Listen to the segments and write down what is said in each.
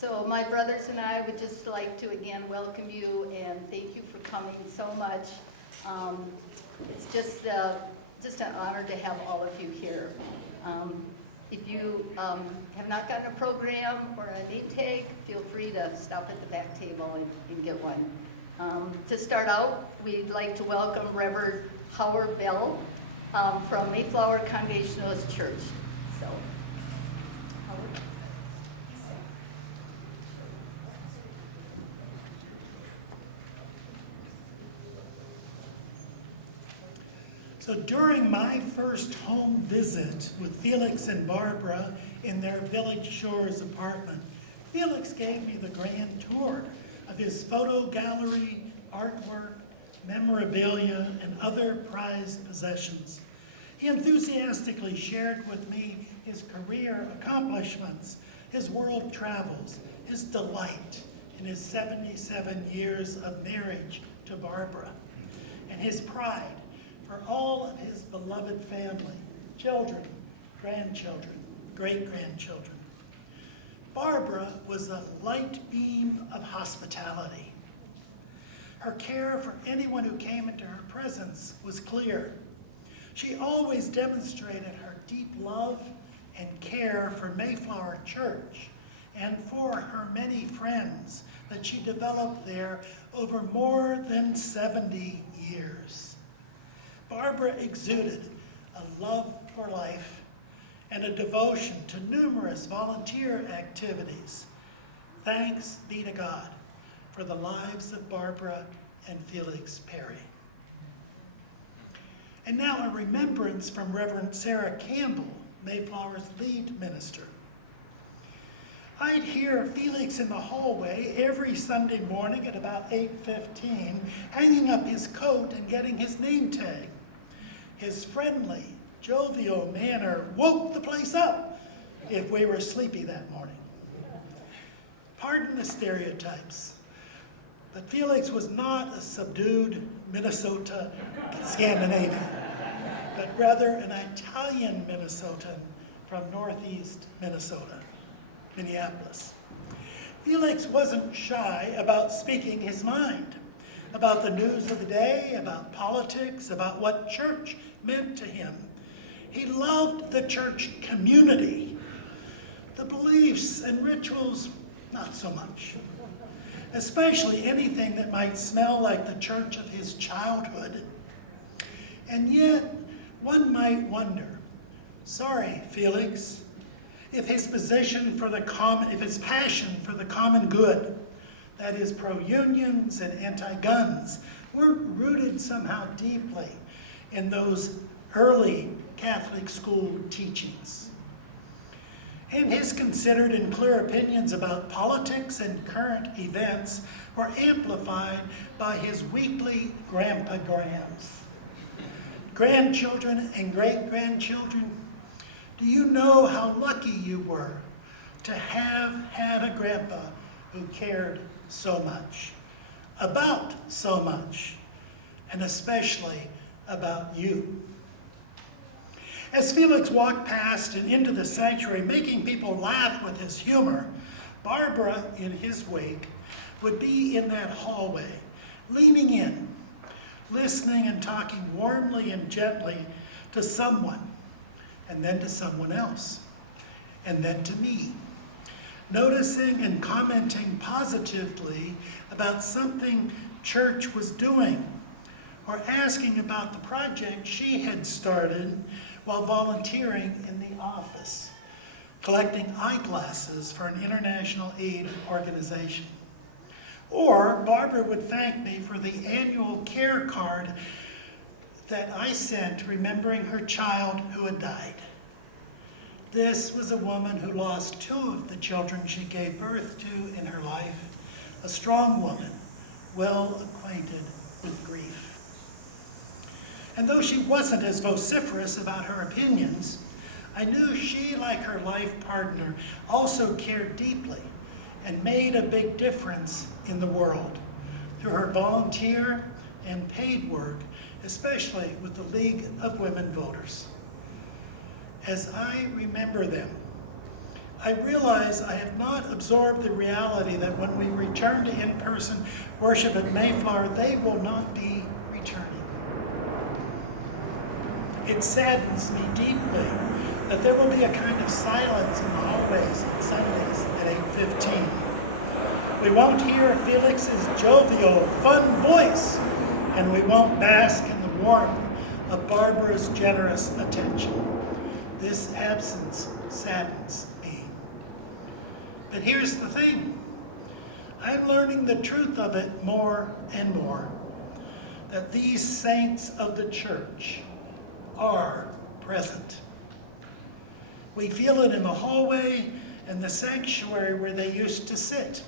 So my brothers and I would just like to again welcome you and thank you for coming so much. It's just an honor to have all of you here. If you have not gotten a program or a name tag, feel free to stop at the back table and get one. To start out, we'd like to welcome Reverend Howard Bell from Mayflower Congregationalist Church. So, Howard. So during my first home visit with Felix and Barbara in their Village Shores apartment, Felix gave me the grand tour of his photo gallery, artwork, memorabilia, and other prized possessions. He enthusiastically shared with me his career accomplishments, his world travels, his delight in his 77 years of marriage to Barbara, and his pride for all of his beloved family, children, grandchildren, great-grandchildren. Barbara was a light beam of hospitality. Her care for anyone who came into her presence was clear. She always demonstrated her deep love and care for Mayflower Church and for her many friends that she developed there over more than 70 years. Barbara exuded a love for life and a devotion to numerous volunteer activities. Thanks be to God for the lives of Barbara and Felix Perry. And now a remembrance from Reverend Sarah Campbell, Mayflower's lead minister. I'd hear Felix in the hallway every Sunday morning at about 8:15, hanging up his coat and getting his name tag. His friendly, jovial manner woke the place up if we were sleepy that morning. Pardon the stereotypes, but Felix was not a subdued Minnesota Scandinavian, but rather an Italian Minnesotan from northeast Minnesota, Minneapolis. Felix wasn't shy about speaking his mind, about the news of the day, about politics, about what church meant to him. He loved the church community. The beliefs and rituals, not so much. Especially anything that might smell like the church of his childhood. And yet, one might wonder, sorry, Felix, if his passion for the common good, that is pro-unions and anti-guns, weren't rooted somehow deeply in those early Catholic school teachings. And his considered and clear opinions about politics and current events were amplified by his weekly Grandpa Grams. Grandchildren and great-grandchildren, do you know how lucky you were to have had a grandpa who cared so much, about so much, and especially about you? As Felix walked past and into the sanctuary, making people laugh with his humor, Barbara, in his wake, would be in that hallway, leaning in, listening and talking warmly and gently to someone, and then to someone else, and then to me, noticing and commenting positively about something church was doing, or asking about the project she had started while volunteering in the office, collecting eyeglasses for an international aid organization. Or Barbara would thank me for the annual care card that I sent remembering her child who had died. This was a woman who lost 2 of the children she gave birth to in her life, a strong woman, well acquainted with grief. And though she wasn't as vociferous about her opinions, I knew she, like her life partner, also cared deeply and made a big difference in the world through her volunteer and paid work, especially with the League of Women Voters. As I remember them, I realize I have not absorbed the reality that when we return to in-person worship at Mayflower, they will not be returning. It saddens me deeply that there will be a kind of silence in the hallways on Sundays at 8:15. We won't hear Felix's jovial, fun voice, and we won't bask in the warmth of Barbara's generous attention. This absence saddens me. But here's the thing. I'm learning the truth of it more and more, that these saints of the church are present. We feel it in the hallway and the sanctuary where they used to sit.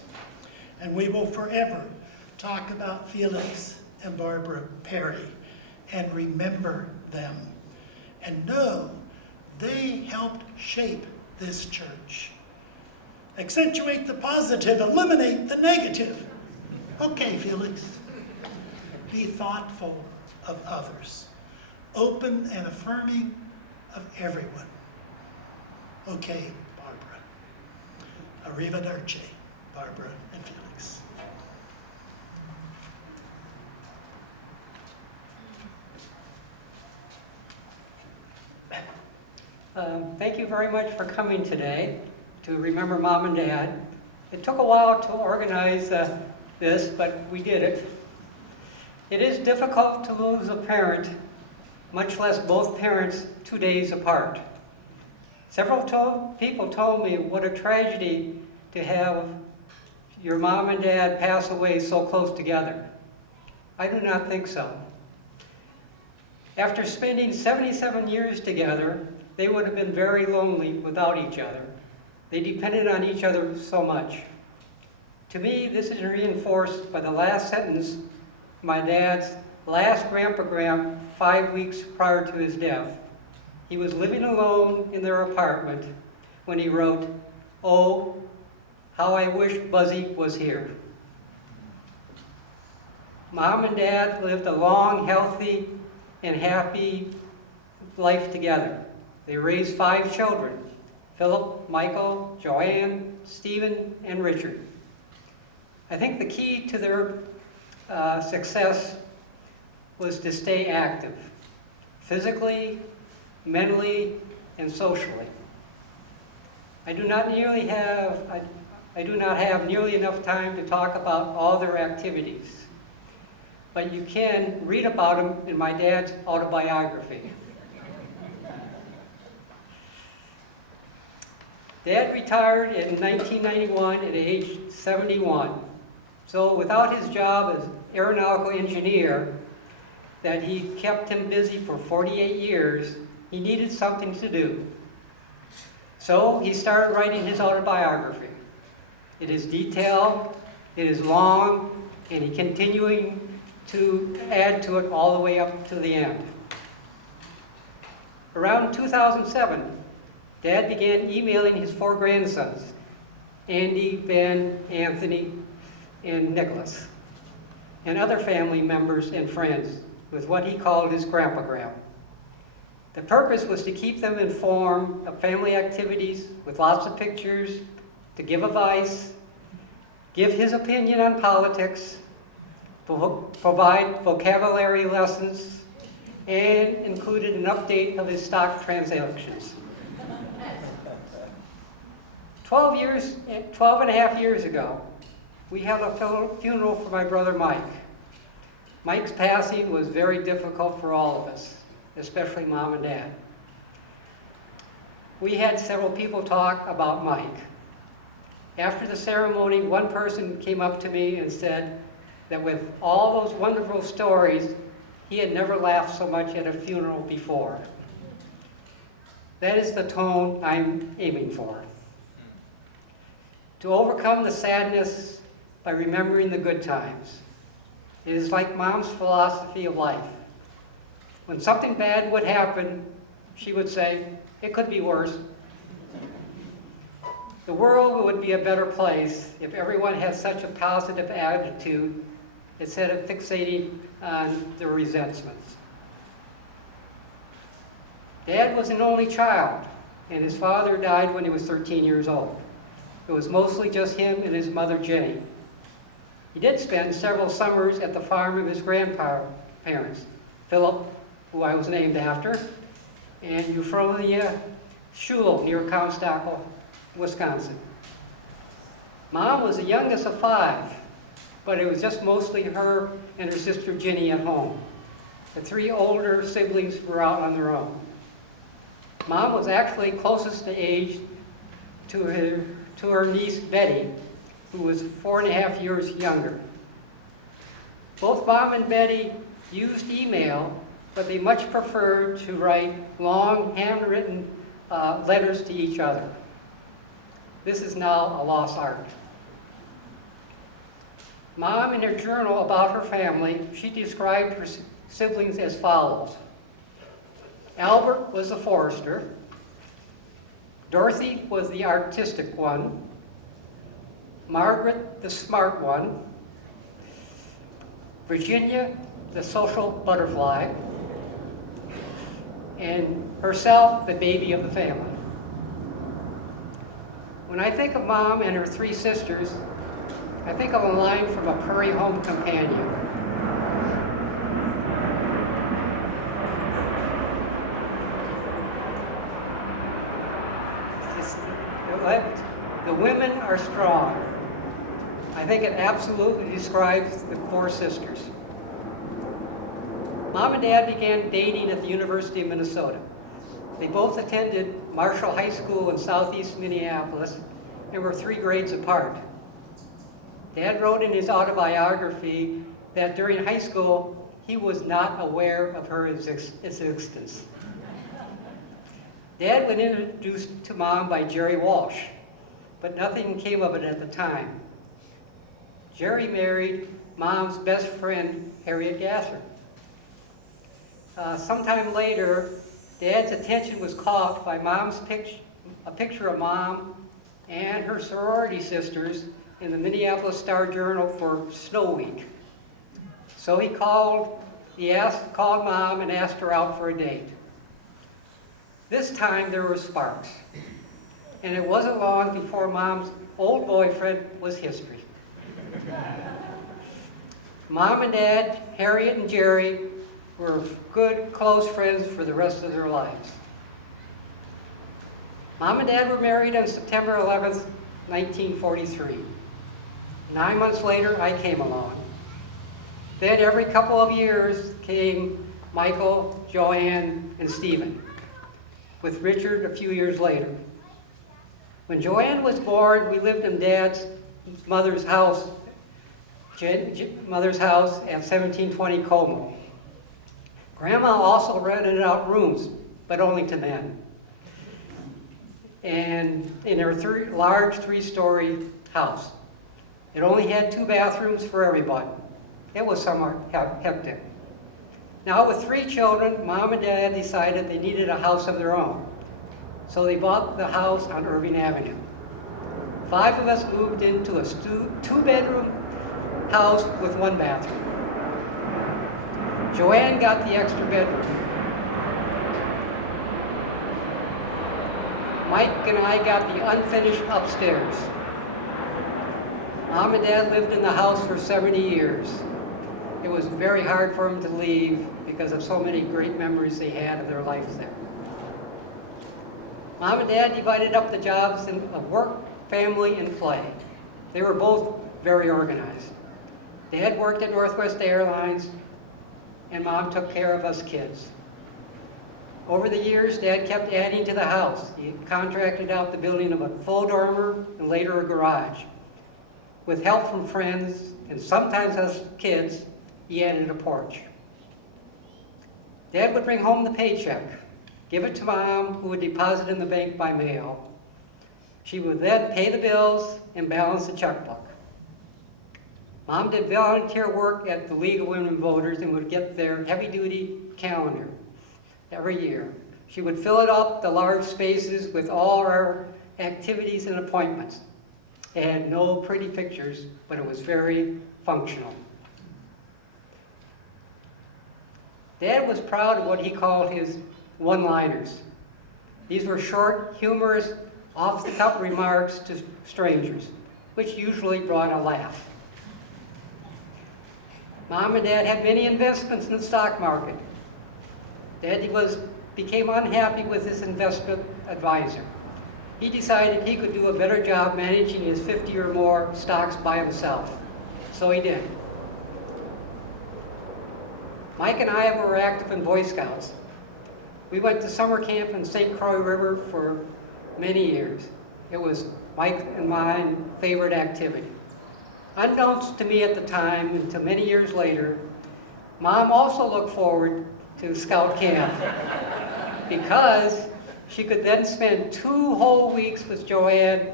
And we will forever talk about Felix and Barbara Perry and remember them and know they helped shape this church. Accentuate the positive, eliminate the negative. Okay, Felix. Be thoughtful of others, open and affirming of everyone. Okay, Barbara. Arrivederci, Barbara and Felix. Thank you very much for coming today to remember Mom and Dad. It took a while to organize this, but we did it. It is difficult to lose a parent, much less both parents 2 days apart. Several people told me what a tragedy to have your mom and dad pass away so close together. I do not think so. After spending 77 years together, they would have been very lonely without each other. They depended on each other so much. To me, this is reinforced by the last sentence, my dad's last grandpagram 5 weeks prior to his death. He was living alone in their apartment when he wrote, "Oh, how I wish Buzzy was here." Mom and Dad lived a long, healthy, and happy life together. They raised 5 children: Philip, Michael, Joanne, Stephen, and Richard. I think the key to their success was to stay active, physically, mentally, and socially. I do not have nearly enough time to talk about all their activities, but you can read about them in my dad's autobiography. Dad retired in 1991 at age 71. So without his job as aeronautical engineer that he kept him busy for 48 years, he needed something to do. So he started writing his autobiography. It is detailed, it is long, and he's continuing to add to it all the way up to the end. Around 2007, Dad began emailing his 4 grandsons, Andy, Ben, Anthony, and Nicholas, and other family members and friends with what he called his grandpagram. The purpose was to keep them informed of family activities with lots of pictures, to give advice, give his opinion on politics, provide vocabulary lessons, and included an update of his stock transactions. 12 and a half years ago, we held a funeral for my brother Mike. Mike's passing was very difficult for all of us, especially Mom and Dad. We had several people talk about Mike. After the ceremony, one person came up to me and said that with all those wonderful stories, he had never laughed so much at a funeral before. That is the tone I'm aiming for. To overcome the sadness by remembering the good times. It is like Mom's philosophy of life. When something bad would happen, she would say, "It could be worse." The world would be a better place if everyone had such a positive attitude instead of fixating on their resentments. Dad was an only child, and his father died when he was 13 years old. It was mostly just him and his mother, Jenny. He did spend several summers at the farm of his grandparents, Philip, who I was named after, and Euphronia Schul near Comstock, Wisconsin. Mom was the youngest of 5, but it was just mostly her and her sister Jenny at home. The 3 older siblings were out on their own. Mom was actually closest to age to her niece Betty, who was 4.5 years younger. Both Mom and Betty used email, but they much preferred to write long, handwritten letters to each other. This is now a lost art. Mom, in her journal about her family, she described her siblings as follows. Albert was the forester. Dorothy was the artistic one. Margaret, the smart one. Virginia, the social butterfly. And herself, the baby of the family. When I think of Mom and her 3 sisters, I think of a line from a Prairie Home Companion. The women are strong. I think it absolutely describes the 4 sisters. Mom and Dad began dating at the University of Minnesota. They both attended Marshall High School in southeast Minneapolis and were 3 grades apart. Dad wrote in his autobiography that during high school, he was not aware of her existence. Dad was introduced to Mom by Jerry Walsh, but nothing came of it at the time. Jerry married Mom's best friend, Harriet Gasser. Sometime later, Dad's attention was caught by a picture of Mom and her sorority sisters in the Minneapolis Star-Journal for Snow Week. So he called Mom and asked her out for a date. This time there were sparks, and it wasn't long before Mom's old boyfriend was history. Mom and Dad, Harriet and Jerry, were good, close friends for the rest of their lives. Mom and Dad were married on September 11th, 1943. 9 months later, I came along. Then every couple of years came Michael, Joanne, and Stephen, with Richard a few years later. When Joanne was born, we lived in Dad's mother's house at 1720 Como. Grandma also rented out rooms, but only to men. And in her large 3-story house. It only had 2 bathrooms for everybody. It was somewhat hectic. Now with 3 children, Mom and Dad decided they needed a house of their own. So they bought the house on Irving Avenue. 5 of us moved into a 2-bedroom house with 1 bathroom. Joanne got the extra bedroom. Mike and I got the unfinished upstairs. Mom and Dad lived in the house for 70 years. It was very hard for them to leave because of so many great memories they had of their life there. Mom and Dad divided up the jobs of work, family, and play. They were both very organized. Dad worked at Northwest Airlines, and Mom took care of us kids. Over the years, Dad kept adding to the house. He contracted out the building of a full dormer and later a garage. With help from friends, and sometimes us kids, he added a porch. Dad would bring home the paycheck, give it to Mom, who would deposit in the bank by mail. She would then pay the bills and balance the checkbook. Mom did volunteer work at the League of Women Voters and would get their heavy-duty calendar every year. She would fill it up, the large spaces, with all our activities and appointments. It had no pretty pictures, but it was very functional. Dad was proud of what he called his one-liners. These were short, humorous, off-the-cuff remarks to strangers, which usually brought a laugh. Mom and Dad had many investments in the stock market. Daddy became unhappy with his investment advisor. He decided he could do a better job managing his 50 or more stocks by himself. So he did. Mike and I were active in Boy Scouts. We went to summer camp in St. Croix River for many years. It was Mike and my favorite activity. Unbeknownst to me at the time, and to many years later, Mom also looked forward to Scout camp because she could then spend 2 whole weeks with Joanne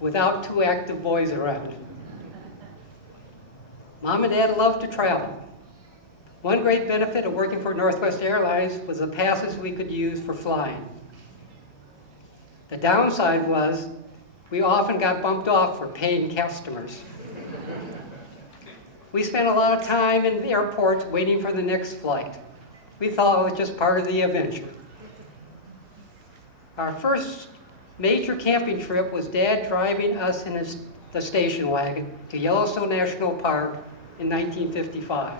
without 2 active boys around. Mom and Dad loved to travel. One great benefit of working for Northwest Airlines was the passes we could use for flying. The downside was we often got bumped off for paying customers. We spent a lot of time in airports waiting for the next flight. We thought it was just part of the adventure. Our first major camping trip was Dad driving us in the station wagon to Yellowstone National Park in 1955.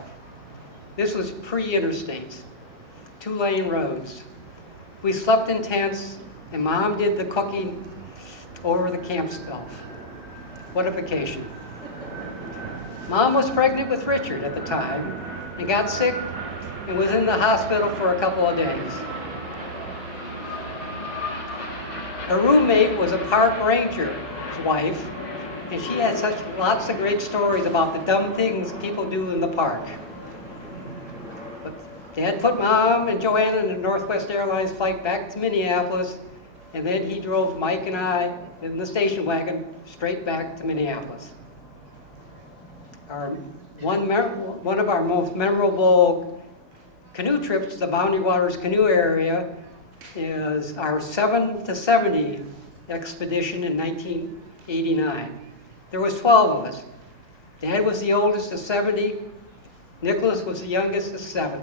This was pre-interstates, 2-lane roads. We slept in tents, and Mom did the cooking over the camp stove. What a vacation. Mom was pregnant with Richard at the time and got sick and was in the hospital for a couple of days. Her roommate was a park ranger's wife, and she had lots of great stories about the dumb things people do in the park. But Dad put Mom and Joanne in a Northwest Airlines flight back to Minneapolis, and then he drove Mike and I in the station wagon straight back to Minneapolis. One of our most memorable canoe trips to the Boundary Waters Canoe Area is our 7 to 70 expedition in 1989. There was 12 of us. Dad was the oldest of 70. Nicholas was the youngest of 7.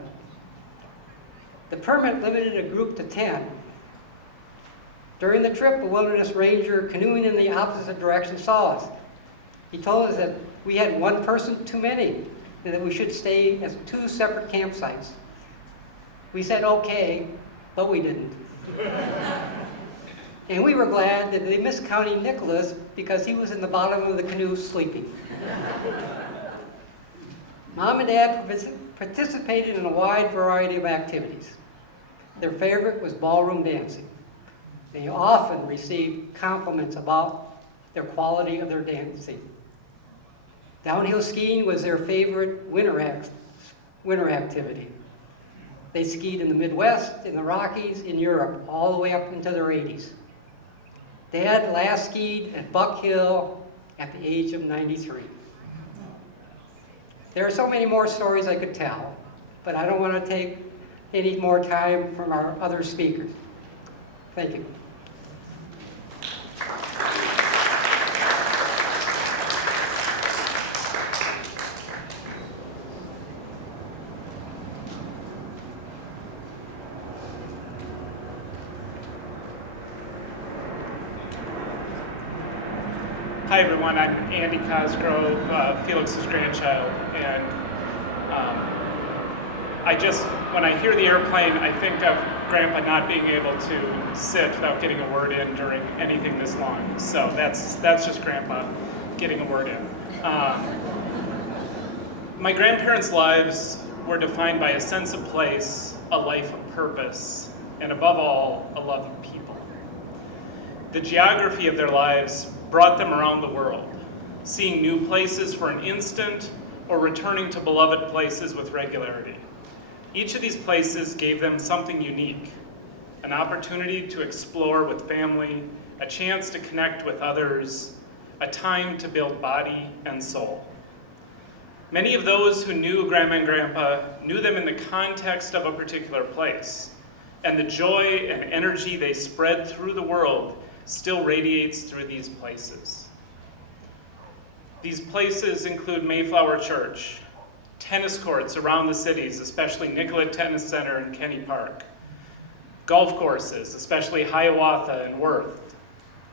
The permit limited a group to 10. During the trip, a wilderness ranger canoeing in the opposite direction saw us. He told us that we had 1 person too many and that we should stay at 2 separate campsites. We said okay, but we didn't. And we were glad that they missed counting Nicholas because he was in the bottom of the canoe sleeping. Mom and Dad participated in a wide variety of activities. Their favorite was ballroom dancing. They often received compliments about their quality of their dancing. Downhill skiing was their favorite winter activity. They skied in the Midwest, in the Rockies, in Europe, all the way up into their 80s. Dad last skied at Buck Hill at the age of 93. There are so many more stories I could tell, but I don't want to take any more time from our other speakers. Thank you. Hi everyone, I'm Andy Cosgrove, Felix's grandchild, and when I hear the airplane, I think of Grandpa not being able to sit without getting a word in during anything this long. So that's just Grandpa getting a word in. My grandparents' lives were defined by a sense of place, a life of purpose, and above all, a love of people. The geography of their lives brought them around the world, seeing new places for an instant or returning to beloved places with regularity. Each of these places gave them something unique, an opportunity to explore with family, a chance to connect with others, a time to build body and soul. Many of those who knew Grandma and Grandpa knew them in the context of a particular place, and the joy and energy they spread through the world still radiates through these places. These places include Mayflower Church, tennis courts around the cities, especially Nicollet Tennis Center and Kenny Park, golf courses, especially Hiawatha and Worth,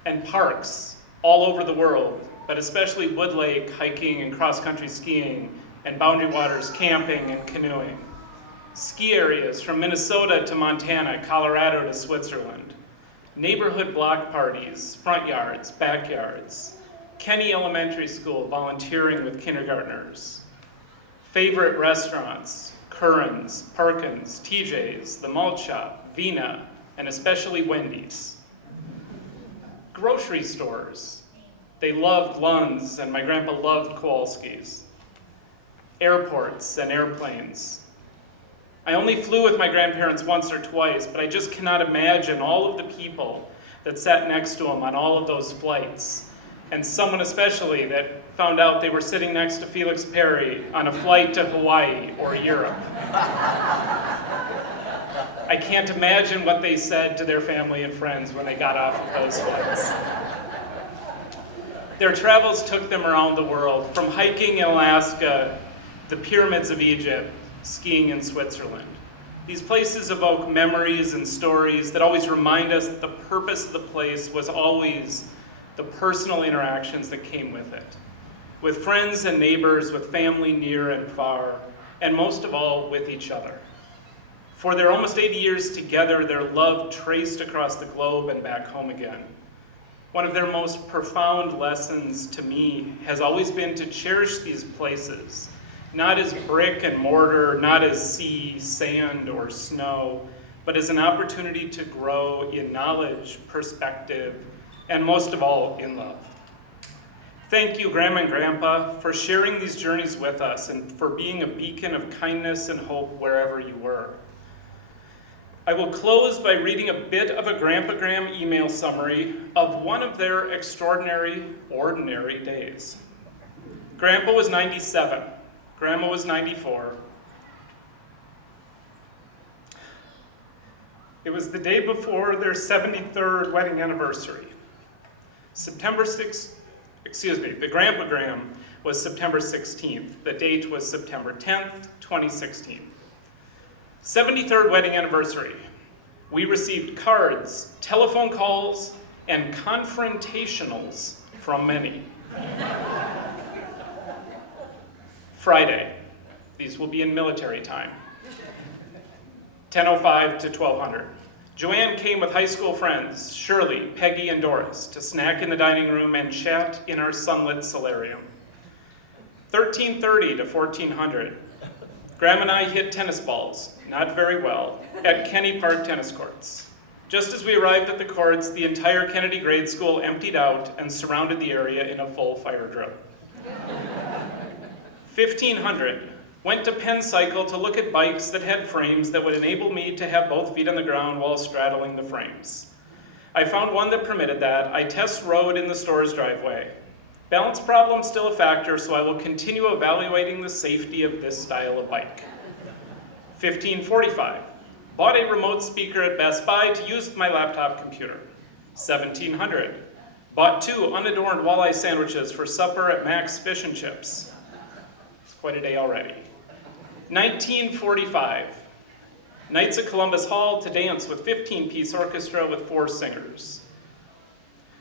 and parks all over the world, but especially Wood Lake hiking and cross-country skiing, and Boundary Waters camping and canoeing. Ski areas from Minnesota to Montana, Colorado to Switzerland. Neighborhood block parties, front yards, backyards. Kenny Elementary School volunteering with kindergartners. Favorite restaurants, Curran's, Perkins, TJ's, The Malt Shop, Vina, and especially Wendy's. Grocery stores. They loved Lund's, and my grandpa loved Kowalski's. Airports and airplanes. I only flew with my grandparents once or twice, but I just cannot imagine all of the people that sat next to them on all of those flights. And someone especially that found out they were sitting next to Felix Perry on a flight to Hawaii or Europe. I can't imagine what they said to their family and friends when they got off of those flights. Their travels took them around the world, from hiking in Alaska, the pyramids of Egypt, skiing in Switzerland. These places evoke memories and stories that always remind us that the purpose of the place was always the personal interactions that came with it, with friends and neighbors, with family near and far, and most of all, with each other. For their almost 80 years together, their love traced across the globe and back home again. One of their most profound lessons to me has always been to cherish these places, not as brick and mortar, not as sea, sand, or snow, but as an opportunity to grow in knowledge, perspective, and most of all, in love. Thank you, Grandma and Grandpa, for sharing these journeys with us and for being a beacon of kindness and hope wherever you were. I will close by reading a bit of a Grandpa Gram email summary of one of their extraordinary, ordinary days. Grandpa was 97. Grandma was 94. It was the day before their 73rd wedding anniversary. The Grandpa Gram was September 16th. The date was September 10th, 2016. 73rd wedding anniversary. We received cards, telephone calls, and confrontationals from many. Friday. These will be in military time. 10:05 to 1200. Joanne came with high school friends, Shirley, Peggy, and Doris, to snack in the dining room and chat in our sunlit solarium. 13:30 to 1400. Graham and I hit tennis balls, not very well, at Kenny Park tennis courts. Just as we arrived at the courts, the entire Kennedy grade school emptied out and surrounded the area in a full fire drill. 1500. Went to Penn Cycle to look at bikes that had frames that would enable me to have both feet on the ground while straddling the frames. I found one that permitted that. I test rode in the store's driveway. Balance problem still a factor, so I will continue evaluating the safety of this style of bike. 1545. Bought a remote speaker at Best Buy to use with my laptop computer. 1700. Bought 2 unadorned walleye sandwiches for supper at Mac's Fish and Chips. It's quite a day already. 1945. Knights at Columbus Hall to dance with 15-piece orchestra with 4 singers.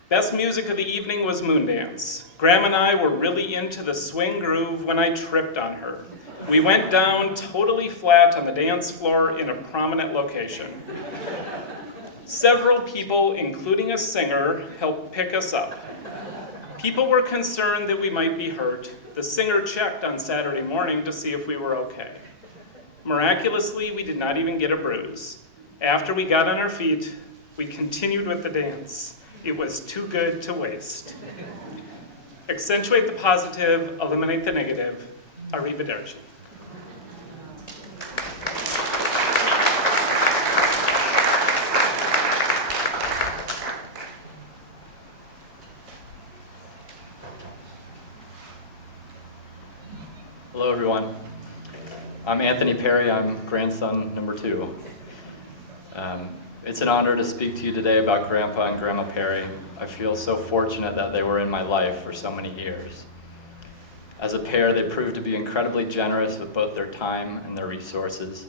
Best music of the evening was Moondance. Graham and I were really into the swing groove when I tripped on her. We went down totally flat on the dance floor in a prominent location. Several people, including a singer, helped pick us up. People were concerned that we might be hurt. The singer checked on Saturday morning to see if we were okay. Miraculously, we did not even get a bruise. After we got on our feet, we continued with the dance. It was too good to waste. Accentuate the positive, eliminate the negative. Arrivederci. Hello, everyone. I'm Anthony Perry. I'm grandson number 2. It's an honor to speak to you today about Grandpa and Grandma Perry. I feel so fortunate that they were in my life for so many years. As a pair, they proved to be incredibly generous with both their time and their resources.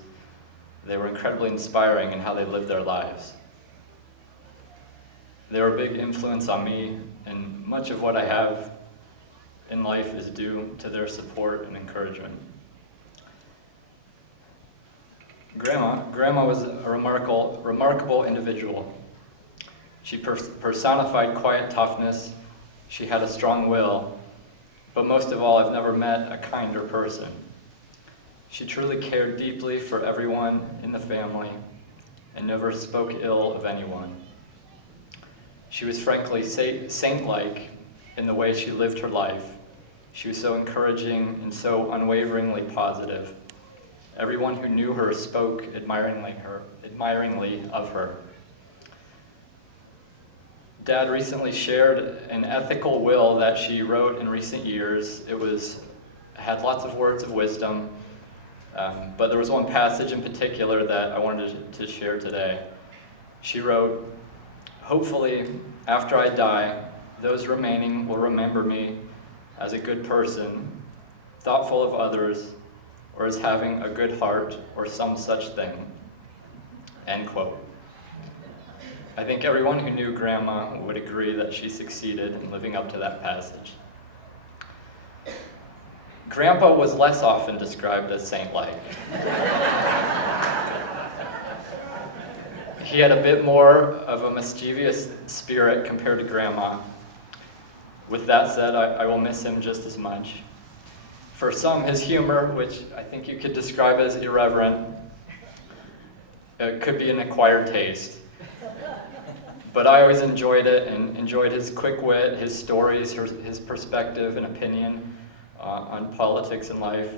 They were incredibly inspiring in how they lived their lives. They were a big influence on me, and much of what I have in life is due to their support and encouragement. Grandma was a remarkable individual. She personified quiet toughness. She had a strong will, but most of all, I've never met a kinder person. She truly cared deeply for everyone in the family and never spoke ill of anyone. She was frankly saint-like in the way she lived her life. She was so encouraging and so unwaveringly positive. Everyone who knew her spoke admiringly of her. Dad recently shared an ethical will that she wrote in recent years. It had lots of words of wisdom, but there was one passage in particular that I wanted to share today. She wrote, "Hopefully, after I die, those remaining will remember me as a good person, thoughtful of others, or as having a good heart, or some such thing." End quote. I think everyone who knew Grandma would agree that she succeeded in living up to that passage. Grandpa was less often described as saint-like. He had a bit more of a mischievous spirit compared to Grandma. With that said, I will miss him just as much. For some, his humor, which I think you could describe as irreverent, could be an acquired taste. But I always enjoyed it and enjoyed his quick wit, his stories, his perspective and opinion on politics and life,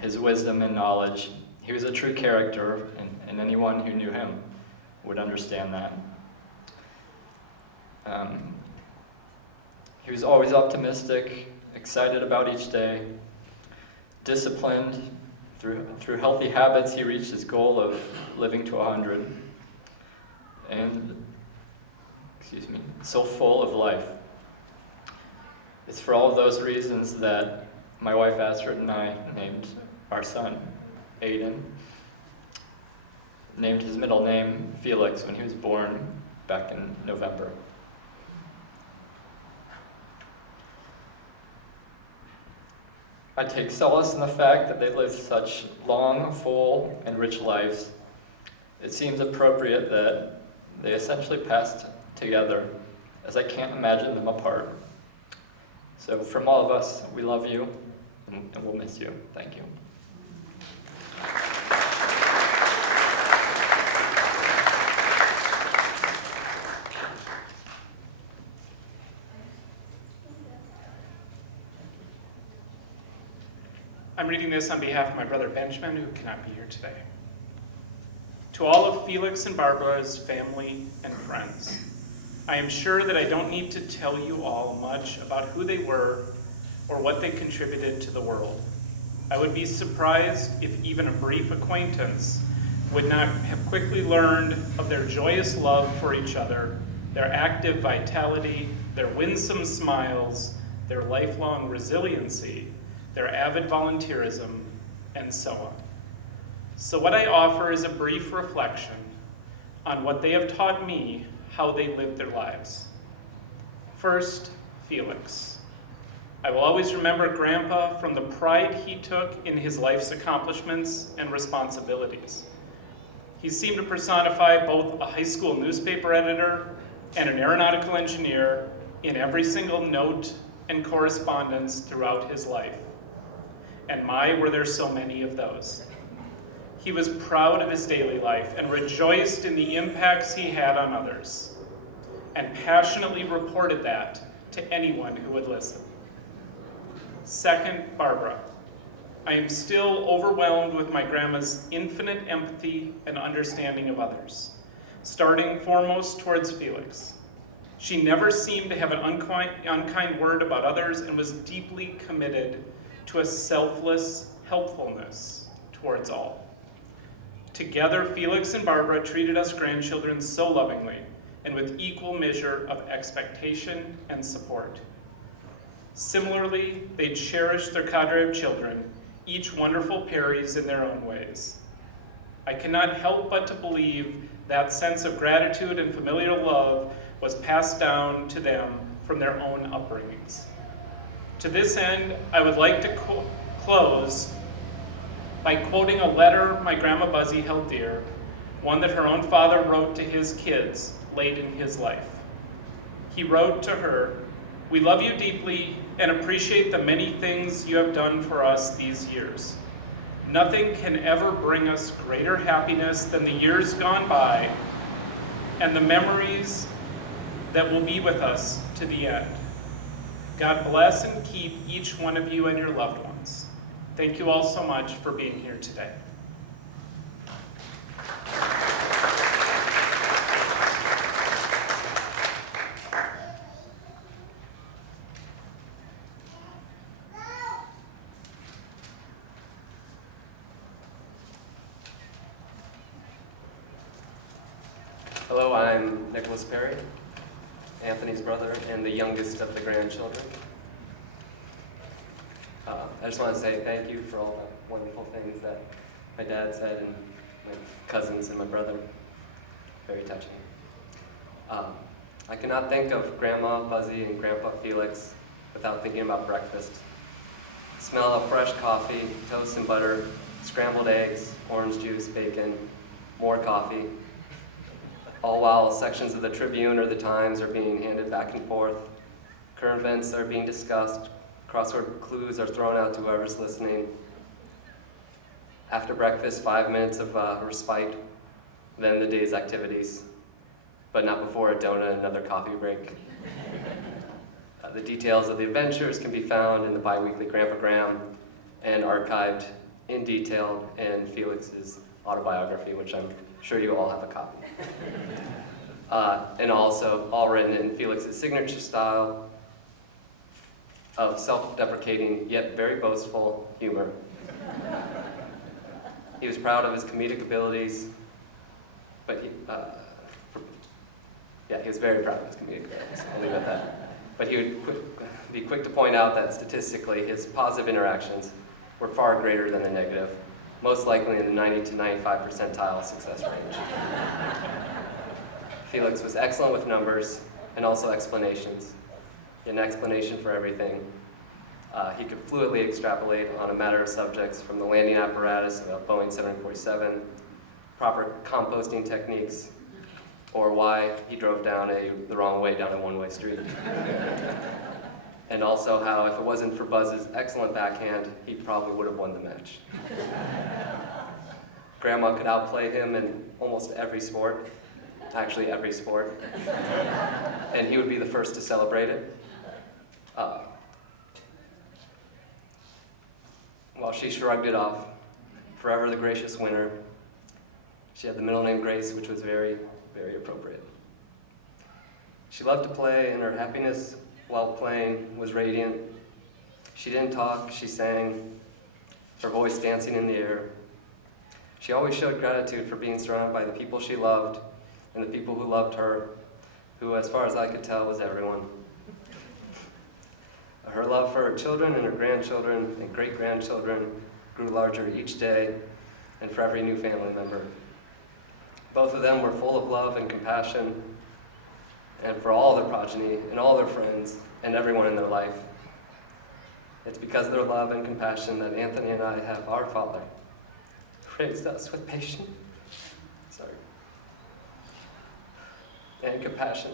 his wisdom and knowledge. He was a true character, and anyone who knew him would understand that. He was always optimistic, excited about each day, disciplined. Through healthy habits, he reached his goal of living to 100. And, so full of life. It's for all of those reasons that my wife Astrid and I named our son Aiden, named his middle name Felix when he was born back in November. I take solace in the fact that they lived such long, full, and rich lives. It seems appropriate that they essentially passed together, as I can't imagine them apart. So from all of us, we love you, and we'll miss you. Thank you. I'm reading this on behalf of my brother Benjamin, who cannot be here today. To all of Felix and Barbara's family and friends, I am sure that I don't need to tell you all much about who they were or what they contributed to the world. I would be surprised if even a brief acquaintance would not have quickly learned of their joyous love for each other, their active vitality, their winsome smiles, their lifelong resiliency, their avid volunteerism, and so on. So what I offer is a brief reflection on what they have taught me, how they lived their lives. First, Felix. I will always remember Grandpa from the pride he took in his life's accomplishments and responsibilities. He seemed to personify both a high school newspaper editor and an aeronautical engineer in every single note and correspondence throughout his life. And my, were there so many of those. He was proud of his daily life and rejoiced in the impacts he had on others, and passionately reported that to anyone who would listen. Second, Barbara. I am still overwhelmed with my grandma's infinite empathy and understanding of others, starting foremost towards Felix. She never seemed to have an unkind word about others and was deeply committed to a selfless helpfulness towards all. Together, Felix and Barbara treated us grandchildren so lovingly and with equal measure of expectation and support. Similarly, they cherished their cadre of children, each wonderful Perrys in their own ways. I cannot help but to believe that sense of gratitude and familial love was passed down to them from their own upbringings. To this end, I would like to close by quoting a letter my Grandma Buzzy held dear, one that her own father wrote to his kids late in his life. He wrote to her, "We love you deeply and appreciate the many things you have done for us these years. Nothing can ever bring us greater happiness than the years gone by and the memories that will be with us to the end. God bless and keep each one of you and your loved ones. Thank you all so much for being here today." Hello, I'm Nicholas Perry, Anthony's brother and the youngest of the grandchildren. I just want to say thank you for all the wonderful things that my dad said and my cousins and my brother. Very touching. I cannot think of Grandma Buzzy and Grandpa Felix without thinking about breakfast. The smell of fresh coffee, toast and butter, scrambled eggs, orange juice, bacon, more coffee, all while sections of the Tribune or the Times are being handed back and forth, current events are being discussed, crossword clues are thrown out to whoever's listening. After breakfast, 5 minutes of respite, then the day's activities, but not before a donut and another coffee break. The details of the adventures can be found in the bi-weekly Grandpa Graham and archived in detail in Felix's autobiography, which I'm sure you all have a copy. And also all written in Felix's signature style of self-deprecating yet very boastful humor. He was proud of his comedic abilities, but he was very proud of his comedic abilities. I'll leave it at that. But he would be quick to point out that statistically his positive interactions were far greater than the negative, most likely in the 90 to 95 percentile success range. Felix was excellent with numbers and also explanations. He had an explanation for everything. He could fluidly extrapolate on a matter of subjects from the landing apparatus of a Boeing 747, proper composting techniques, or why he drove down the wrong way down a one-way street. And also how, if it wasn't for Buzz's excellent backhand, he probably would have won the match. Grandma could outplay him in almost every sport, actually every sport, and he would be the first to celebrate it. While she shrugged it off, forever the gracious winner, she had the middle name Grace, which was very, very appropriate. She loved to play, and her happiness while playing was radiant. She didn't talk, she sang, her voice dancing in the air. She always showed gratitude for being surrounded by the people she loved and the people who loved her, who, as far as I could tell, was everyone. Her love for her children and her grandchildren and great-grandchildren grew larger each day and for every new family member. Both of them were full of love and compassion, and for all their progeny and all their friends and everyone in their life. It's because of their love and compassion that Anthony and I have our Father, who raised us with patience, and compassion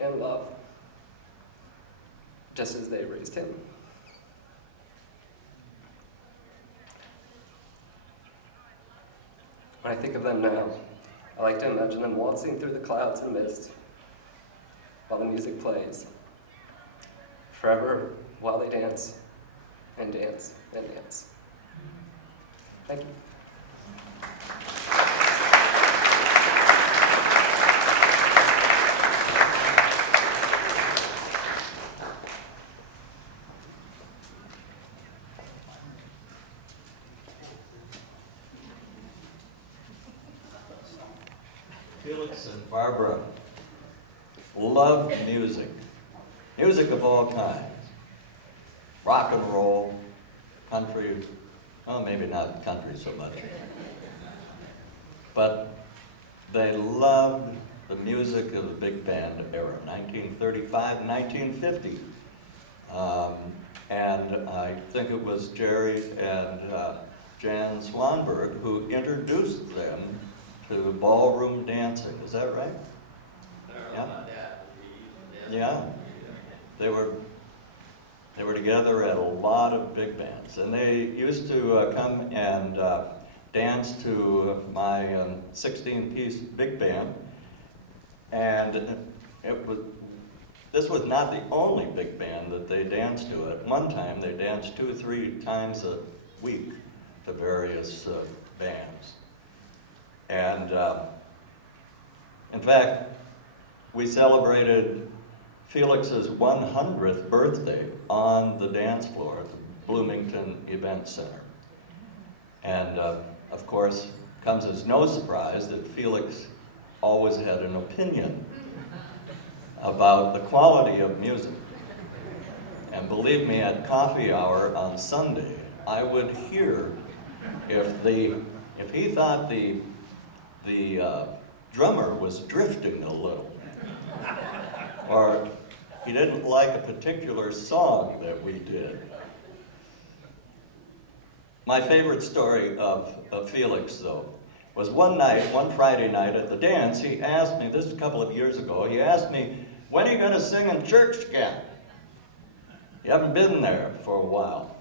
and love, just as they raised him. When I think of them now, I like to imagine them waltzing through the clouds and mist while the music plays, forever while they dance and dance and dance. Thank you. Felix and Barbara loved music, music of all kinds. Rock and roll, country, well, maybe not country so much. but they loved the music of the big band era, 1935, 1950. And I think it was Jerry and Jan Swanberg who introduced them to ballroom dancing. Is that right? Yeah. Yeah. They were together at a lot of big bands, and they used to come and dance to my 16-piece big band. And this was not the only big band that they danced to. At one time, they danced 2 or 3 times a week to various bands. And in fact, we celebrated Felix's 100th birthday on the dance floor at the Bloomington Event Center. And of course, comes as no surprise that Felix always had an opinion about the quality of music. And believe me, at coffee hour on Sunday, I would hear if he thought the drummer was drifting a little, or he didn't like a particular song that we did. My favorite story of Felix, though, was one Friday night at the dance, he asked me, this is a couple of years ago, he asked me, when are you going to sing in church again? You haven't been there for a while.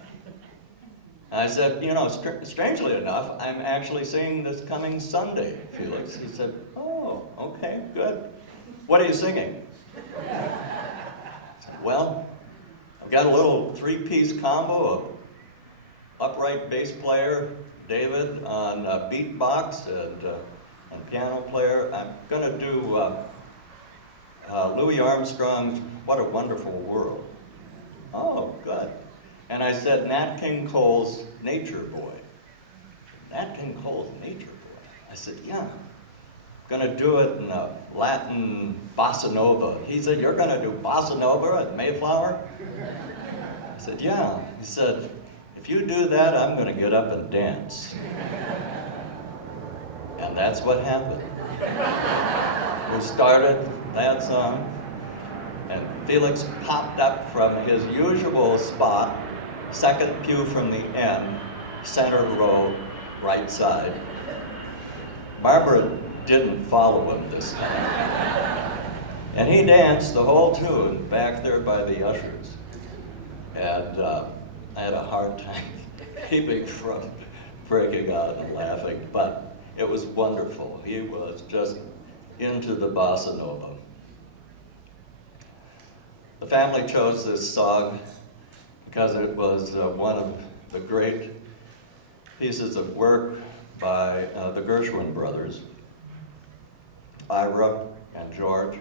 And I said, you know, strangely enough, I'm actually singing this coming Sunday, Felix. He said, oh, okay, good. What are you singing? I said, well, I've got a little 3-piece combo of upright bass player, David, on beatbox and piano player. I'm going to do Louis Armstrong's What a Wonderful World. Oh, good. And I said, Nat King Cole's Nature Boy. Nat King Cole's Nature Boy. I said, yeah. Going to do it in a Latin bossa nova. He said, you're going to do bossa nova at Mayflower? I said, yeah. He said, if you do that, I'm going to get up and dance. And that's what happened. We started that song, and Felix popped up from his usual spot, second pew from the end, center row, right side. Barbara didn't follow him this time. And he danced the whole tune back there by the ushers. And I had a hard time keeping from breaking out and laughing, but it was wonderful. He was just into the bossa nova. The family chose this song because it was one of the great pieces of work by the Gershwin brothers, Ira and George.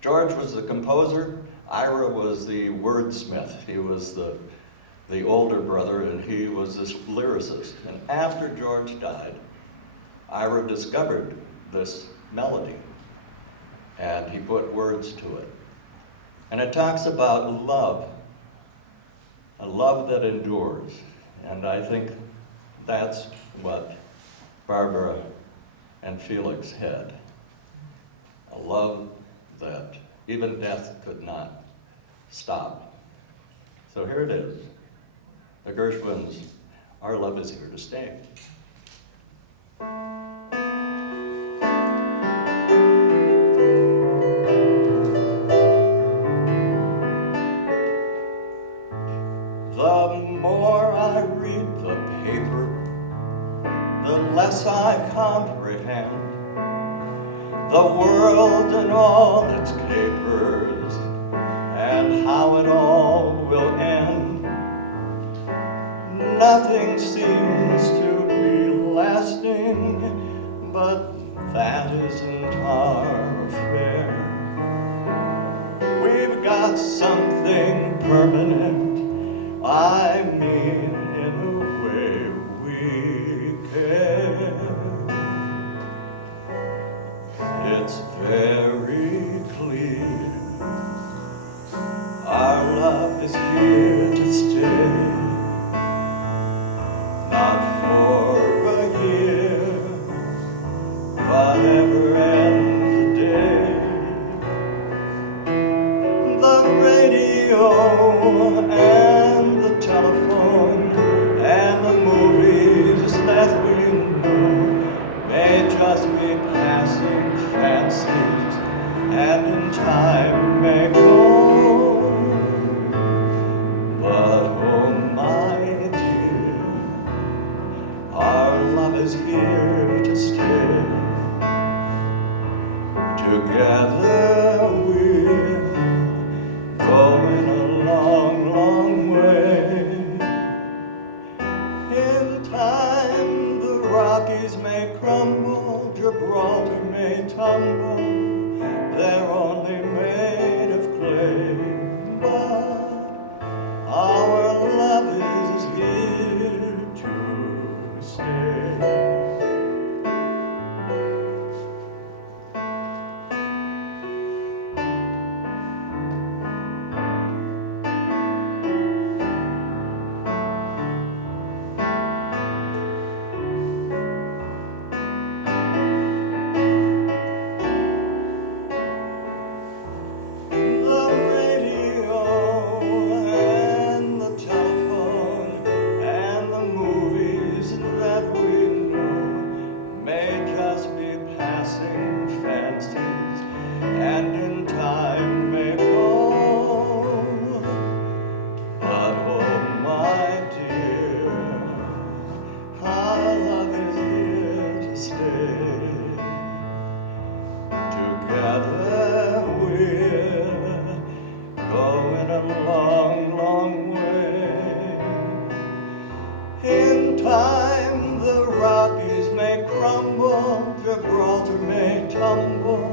George was the composer, Ira was the wordsmith. He was the older brother, and he was this lyricist. And after George died, Ira discovered this melody, and he put words to it. And it talks about love, a love that endures. And I think that's what Barbara and Felix had. A love that even death could not stop. So here it is. The Gershwins, Our Love Is Here to Stay. The more I read the paper, the less I comprehend the world and all its capers, and how it all will end. Nothing seems to be lasting, but that isn't our affair. We've got something permanent, I mean in a way we care. It's very clear, our love is here to stay. Not for a year, in a long, long way. In time the Rockies may crumble, Gibraltar may tumble, they're only made of clay. But our love is here to stay. The radio and the telephone and the movies that we know may just be passing fancies and in time may go. But oh my dear, our love is here to stay. Together we're going a long, long way. In time the Rockies may crumble, Gibraltar may tumble,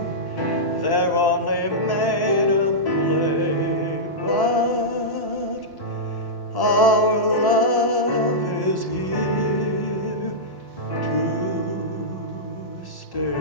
they're only made of clay. But our love is here to stay.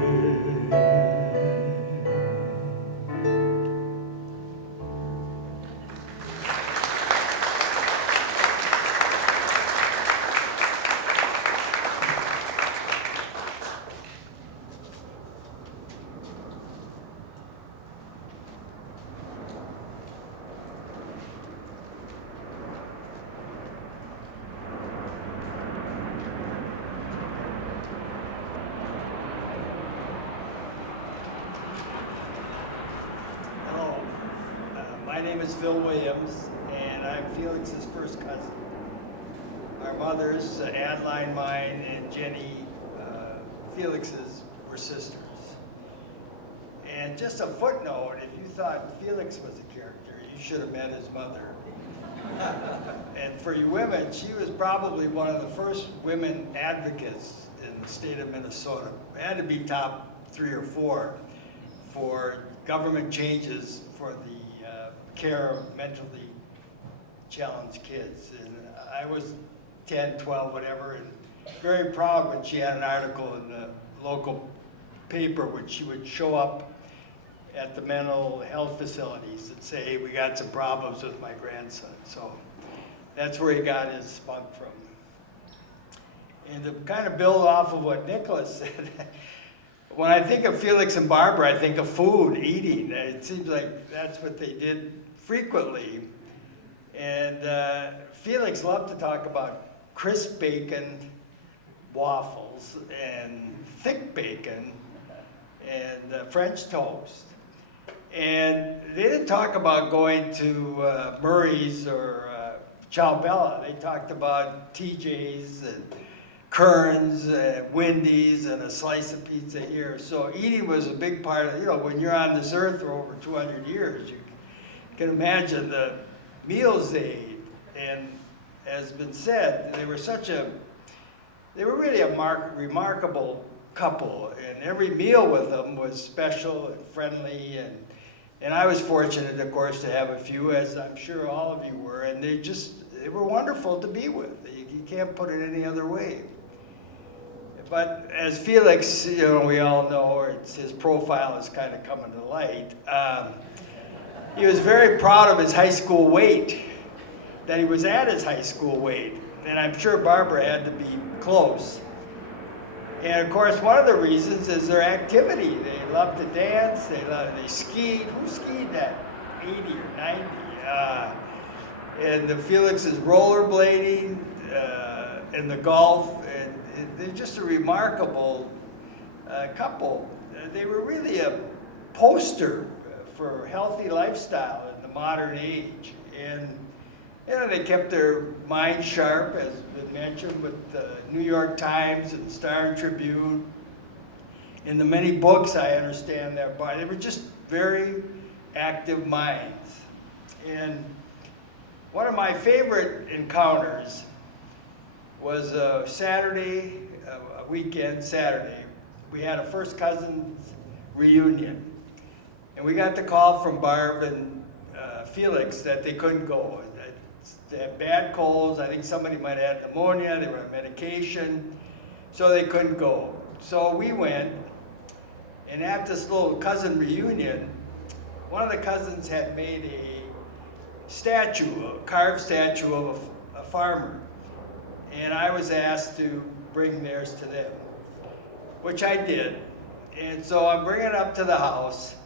Hello, my name is Phil Williams, and I'm Felix's first cousin. Our mothers, Adeline, mine, and Jenny, Felix's, were sisters. And just a footnote, if you thought Felix was a character, you should have met his mother. And for you women, she was probably one of the first women advocates in the state of Minnesota. It had to be top 3 or 4 for government changes for the care of mentally challenged kids. And I was 10, 12, whatever, and very proud when she had an article in the local paper when she would show up at the mental health facilities and say, hey, we got some problems with my grandson. So that's where he got his spunk from. And to kind of build off of what Nicholas said, when I think of Felix and Barbara, I think of food, eating. It seems like that's what they did frequently. And Felix loved to talk about crisp bacon, waffles, and thick bacon, and French toast. And they didn't talk about going to Murray's or Ciao Bella. They talked about TJ's and Kern's, Wendy's, and a slice of pizza here. So eating was a big part of, when you're on this earth for over 200 years, you can imagine the meals they ate. And as been said, they were really a remarkable couple, and every meal with them was special and friendly, and I was fortunate, of course, to have a few, as I'm sure all of you were, and they were wonderful to be with. You can't put it any other way. But as Felix, we all know, his profile is kind of coming to light. He was very proud of his high school weight, that he was at his high school weight, and I'm sure Barbara had to be close. And of course, one of the reasons is their activity. They love to dance, they skied. Who skied at 80 or 90? And the Felix is rollerblading, and the golf, and they're just a remarkable couple. They were really a poster for healthy lifestyle in the modern age. And they kept their minds sharp, as been mentioned, with the New York Times and Star Tribune. In the many books, I understand that, but they were just very active minds. And one of my favorite encounters was a Saturday, a weekend Saturday. We had a first cousins reunion. And we got the call from Barb and Felix that they couldn't go. They had bad colds. I think somebody might have had pneumonia. They were on medication, so they couldn't go. So we went, and at this little cousin reunion, one of the cousins had made a statue, a carved statue of a farmer. And I was asked to bring theirs to them, which I did. And so I'm bringing it up to the house.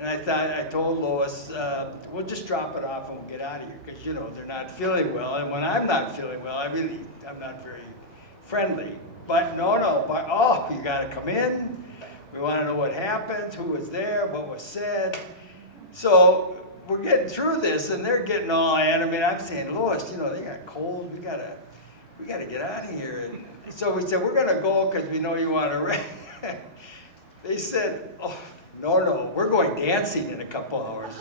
And I told Lois, we'll just drop it off and we'll get out of here, because you know they're not feeling well. And when I'm not feeling well, I'm not very friendly. But oh, you got to come in. We want to know what happened, who was there, what was said. So we're getting through this, and they're getting all animated. I'm saying, Lois, you know they got cold. We gotta get out of here. And so we said we're gonna go because we know you want to rest. They said, oh. No, we're going dancing in a couple hours.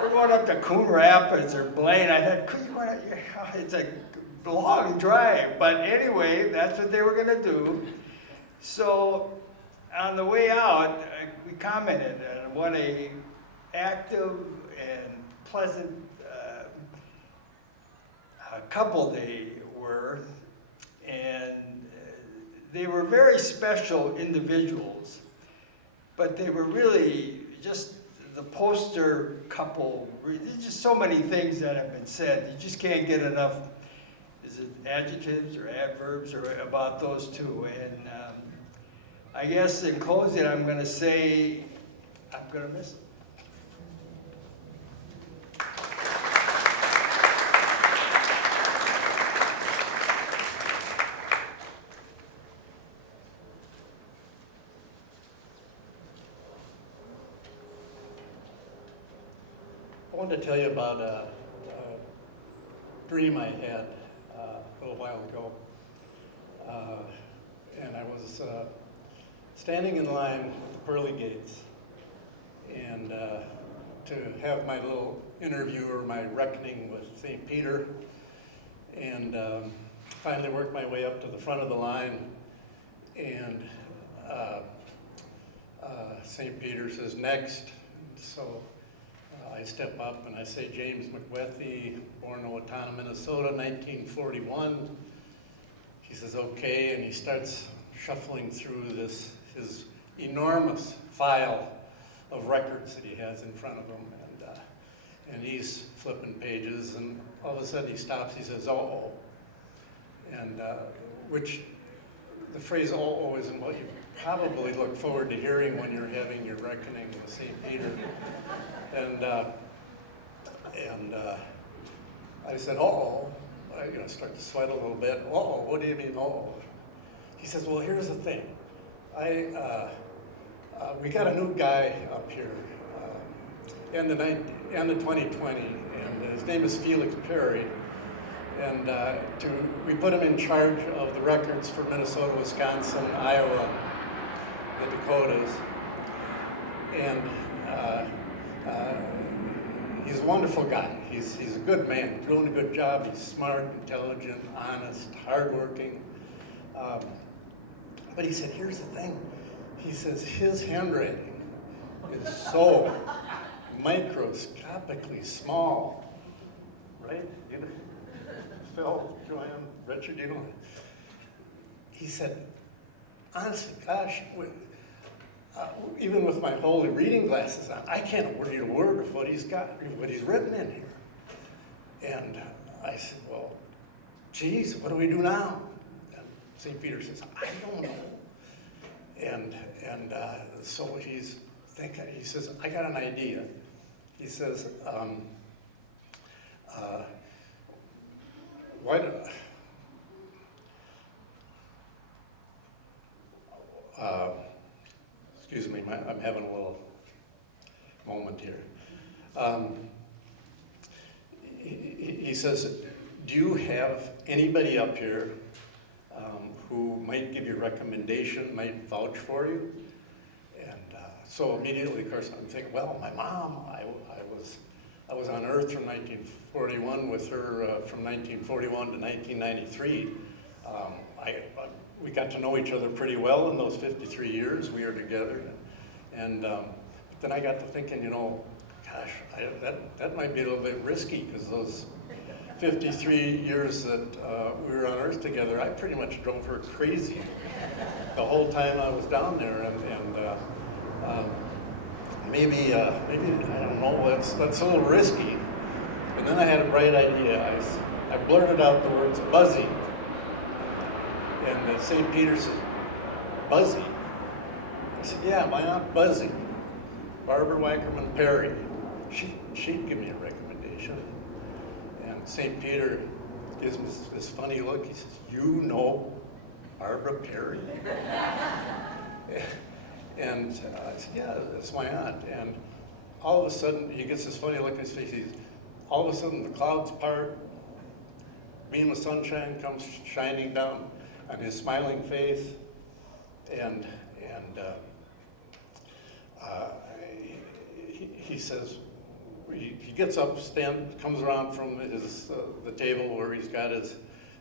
We're going up to Coon Rapids or Blaine. I thought, it's a long drive. But anyway, that's what they were going to do. So on the way out, we commented on what a active and pleasant couple they were. And they were very special individuals. But they were really just the poster couple. There's just so many things that have been said. You just can't get enough, is it adjectives or adverbs or about those two. And I guess in closing, I'm going to say, I'm going to miss them. I wanted to tell you about a dream I had a little while ago. And I was standing in line at the pearly gates and to have my little interview or my reckoning with St. Peter, and finally worked my way up to the front of the line, and St. Peter says, next. So I step up and I say, James McWethy, born in Owatonna, Minnesota, 1941. He says, okay, and he starts shuffling through his enormous file of records that he has in front of him, and he's flipping pages, and all of a sudden he stops, he says, uh-oh, and which the phrase uh-oh isn't what you probably look forward to hearing when you're having your reckoning with St. Peter. And I said, uh-oh. I start to sweat a little bit. Uh-oh, what do you mean, uh-oh? He says, well, here's the thing. We got a new guy up here in the 2020, and his name is Felix Perry. And we put him in charge of the records for Minnesota, Wisconsin, Iowa, the Dakotas. And he's a wonderful guy. He's a good man, doing a good job. He's smart, intelligent, honest, hardworking. But he said, here's the thing. He says his handwriting is so microscopically small, right? You know, Phil, Joanne, Richard, you know. He said, honestly, gosh, even with my holy reading glasses on, I can't read a word of what he's got, what he's written in here. And I said, well, geez, what do we do now? And St. Peter says, I don't know. And so he's thinking, he says, I got an idea. He says, excuse me, I'm having a little moment here. He says, do you have anybody up here who might give you a recommendation, might vouch for you? And so immediately, of course, I'm thinking, well, my mom, I was I was on Earth from 1941 with her from 1941 to 1993. We got to know each other pretty well in those 53 years we were together. And then I got to thinking, you know, gosh, that might be a little bit risky, because those 53 years that we were on Earth together, I pretty much drove her crazy the whole time I was down there. Maybe I don't know, that's a little risky. And then I had a bright idea. I blurted out the words Buzzy. And St. Peter said, Buzzy? I said, yeah, my Aunt Buzzy, Barbara Wackerman Perry. She'd give me a recommendation. And St. Peter gives me this funny look. He says, you know Barbara Perry? And I said, yeah, that's my aunt. And all of a sudden, he gets this funny look in his face. All of a sudden, the clouds part, beam of sunshine comes shining down on his smiling face, and he says, he gets up, comes around from the table where he's got his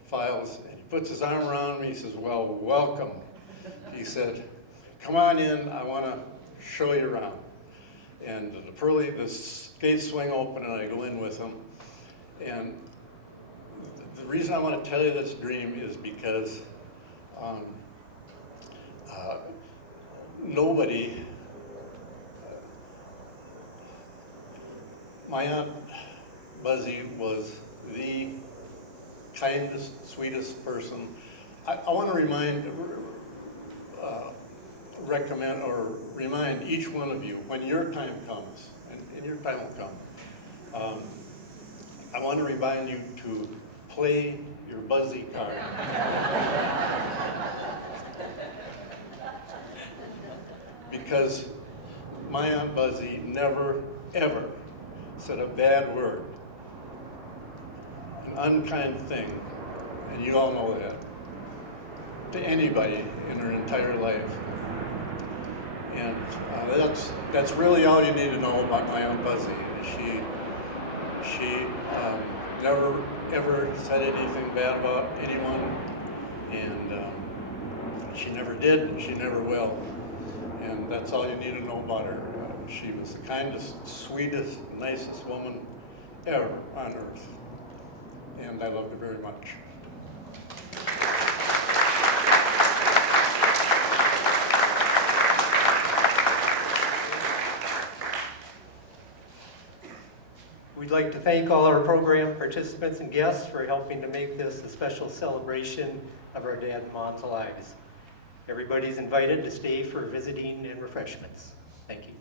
files, and he puts his arm around me. He says, well, welcome. He said, come on in, I want to show you around. And the gates swing open, and I go in with him. And the reason I want to tell you this dream is because nobody, my Aunt Buzzy was the kindest, sweetest person. I want to remind each one of you, when your time comes, and your time will come, I want to remind you to play your Buzzy card. Because my Aunt Buzzy never, ever said a bad word, an unkind thing, and you all know that, to anybody in her entire life. And that's really all you need to know about my Aunt Buzzy. She never ever said anything bad about anyone, and she never did, and she never will. And that's all you need to know about her. She was the kindest, sweetest, nicest woman ever on earth, and I loved her very much. We'd like to thank all our program participants and guests for helping to make this a special celebration of our dad and mom's lives. Everybody's invited to stay for visiting and refreshments. Thank you.